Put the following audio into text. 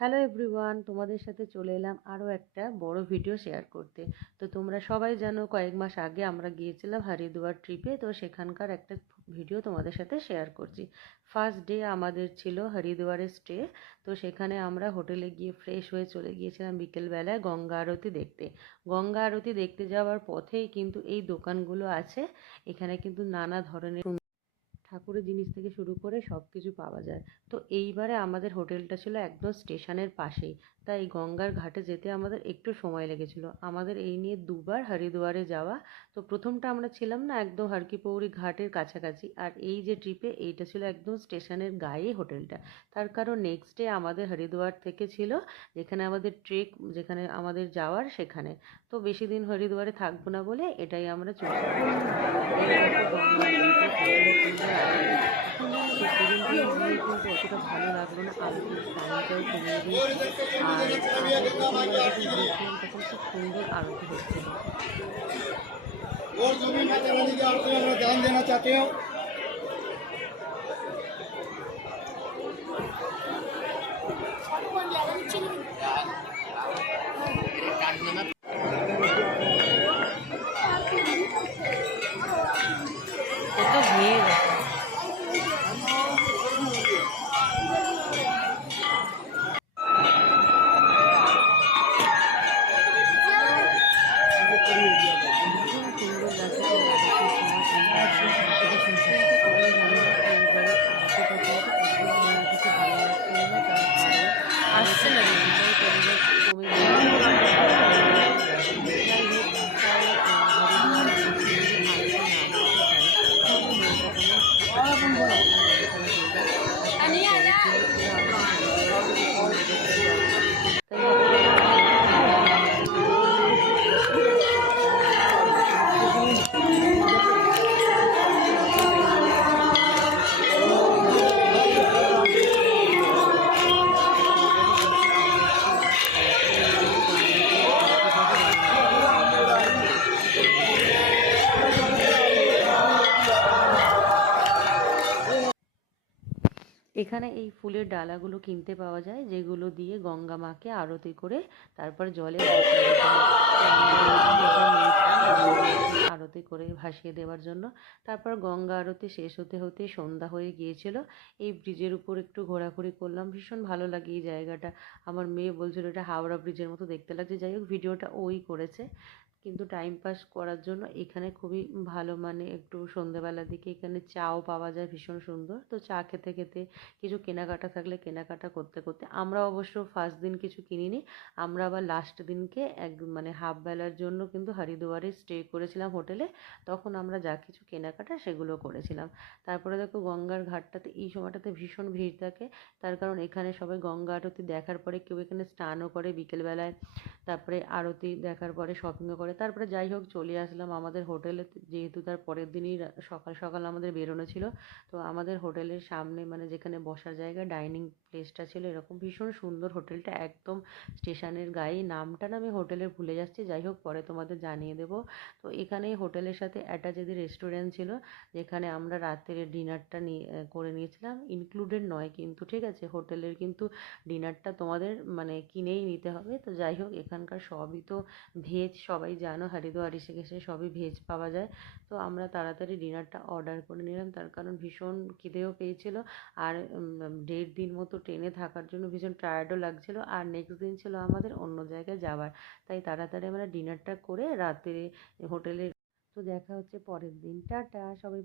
Hello everyone, তোমাদের সাথে চলে এলাম আরও একটা বড় ভিডিও শেয়ার করতে। তো তোমরা সবাই জানো কয়েক মাস আগে আমরা গিয়েছিলাম হরিদ্বার ট্রিপে। তো সেখানকার একটা ভিডিও তোমাদের সাথে শেয়ার করছি। ফার্স্ট ডে আমাদের ছিল হরিদ্বারের স্টে। তো সেখানে আমরা হোটেলে গিয়ে ফ্রেশ হয়ে চলে গিয়েছিলাম বিকেলবেলায় গঙ্গা আরতি দেখতে। গঙ্গা আরতি দেখতে যাওয়ার পথেই কিন্তু এই দোকানগুলো আছে। এখানে কিন্তু নানা ধরনের ঠাকুরের জিনিস থেকে শুরু করে সব কিছু পাওয়া যায়। তো এইবারে আমাদের হোটেলটা ছিল একদম স্টেশনের পাশেই, তাই গঙ্গার ঘাটে যেতে আমাদের একটু সময় লেগেছিল। আমাদের এই নিয়ে দুবার হরিদ্বারে যাওয়া। তো প্রথমটা আমরা ছিলাম না একদম হর কি পৌরি ঘাটের কাছাকাছি, আর এই যে ট্রিপে এইটা ছিল একদম স্টেশনের গায়ে হোটেলটা। তার কারণ নেক্সট ডে আমাদের হরিদ্বার থেকে ছিল যেখানে আমাদের ট্রেক, যেখানে আমাদের যাওয়ার সেখানে। তো বেশি দিন হরিদ্বারে থাকবো না বলে এটাই আমরা চুজ করেছিলাম। এই দেখো গঙ্গার ঘাটে সেদিনকে গিয়ে কিন্তু অতটা ভালো লাগলো না, আরতির টাইমটাও কমিয়ে দিয়েছে। আর আগে প্রথমবার যখন গিয়েছিলাম তখন খুব সুন্দর আরতি হচ্ছিল। और जो भी माता रानी की आरती में ध्यान देना चाहते हो কত ভিড়! ভীষণ সুন্দর লাগছিল আরতির সময় এই ঘাটটা। কিন্তু কেন জানি না এইবারের আরতিটা কিন্তু একদম আমার কাছে ভালো লাগছিল না। তার কারণ আরতির টাইমটাও কমে গিয়েছিল। যাই হোক, তাও হরিদ্বারে এসে যদি আরতি না দেখতে পাই তাহলে মনটা কেমন খারাপ খারাপ লাগে আর মন খারাপ হয়ে যায়। আসলে পরের দিনই ছিল আমাদের হরিদ্বারে থেকে পুরী দেখতে যাওয়া। তাই ভাবলাম যে আরতিটা না দেখে পুরীতে গিয়ে দেখে আসি। তাই আমরা পুরীতে গিয়েছিলাম। পুরীতে গিয়ে দেখলাম হরিদ্বারে যেহেতু আমরা একটু করে নিলাম গঙ্গাতে আরতিটাকে গঙ্গায় স্নান করে নিলাম। এখানে এই ফুলের ডালাগুলো কিনতে পাওয়া যায়, যেগুলো দিয়ে গঙ্গা মাকে আরতি করে তারপর জলে ভাসিয়ে দিতে হয়। তো আমরা এইগুলো এখানে নিয়েছিলাম গঙ্গা মাকে আরতি করে ভাসিয়ে দেওয়ার জন্য। তারপর গঙ্গা আরতি শেষ হতে হতে সন্ধ্যা হয়ে গিয়েছিল। এই ব্রিজের উপর একটু ঘোরাঘুরি করলাম, ভীষণ ভালো লাগে এই জায়গাটা। আমার মেয়ে বলছিল এটা হাওড়া ব্রিজের মতো দেখতে লাগছে। যাই হোক, ভিডিওটা ওই করেছে, কিন্তু টাইম পাস করার জন্য এখানে খুবই ভালো, মানে একটু সন্ধ্যেবেলার দিকে এখানে চাও পাওয়া যায় ভীষণ সুন্দর। তো চা খেতে খেতে কিছু কেনাকাটা থাকলে কেনাকাটা করতে করতে আমরা অবশ্য ফার্স্ট দিন কিছু কিনিনি। আমরা আবার লাস্ট দিনকে মানে হাফ বেলার জন্য কিন্তু হরিদ্বারে স্টে করেছিলাম হোটেলে। তখন আমরা যা কিছু কেনাকাটা সেগুলো করেছিলাম। তারপরে দেখো গঙ্গার ঘাটটাতে এই সময়টাতে ভীষণ ভিড় থাকে। তার কারণ এখানে সবাই গঙ্গা আরতি দেখার পরে কেউ এখানে স্নানও করে বিকেলবেলায়। তারপরে আরতি দেখার পরে শপিংও করে। তারপরে যাই হোক চলে আসলাম আমাদের হোটেলে, যেহেতু তার পরের দিনই সকাল সকাল আমাদের বেরোনো ছিল। তো আমাদের হোটেলের সামনে মানে যেখানে বসার জায়গা ডাইনিং প্লেসটা ছিল এরকম ভীষণ সুন্দর। হোটেলটা একদম স্টেশনের গায়েই, নামটা না আমি হোটেলের ভুলে যাচ্ছি, যাই হোক পরে তোমাদের জানিয়ে দেবো। তো এখানেই হোটেলের সাথে অ্যাটাচেড রেস্টুরেন্ট ছিল, যেখানে আমরা রাতের ডিনারটা করে নিয়েছিলাম। ইনক্লুডেড নয় কিন্তু, ঠিক আছে, হোটেলের কিন্তু ডিনারটা তোমাদের মানে কিনেই নিতে হবে। তো যাই হোক, এখানকার সবই তো ভেজ, সবাই জানো হরিদ্বার ঋষিকেশে সবই ভেজ পাওয়া যায়। তো আমরা তাড়াতাড়ি ডিনারটা অর্ডার করে নিলাম, তার কারণ ভীষণ খিদেও পেয়েছিল। আর 1.5 দিন মতো ট্রেনে থাকার জন্য ভীষণ টায়ার্ডও লাগছিল। আর নেক্সট দিন ছিল আমাদের অন্য জায়গায় যাওয়ার, তাই তাড়াতাড়ি আমরা ডিনারটা করে রাতে হোটেলে। তো দেখা হচ্ছে পরের দিন। টাটা সবাই।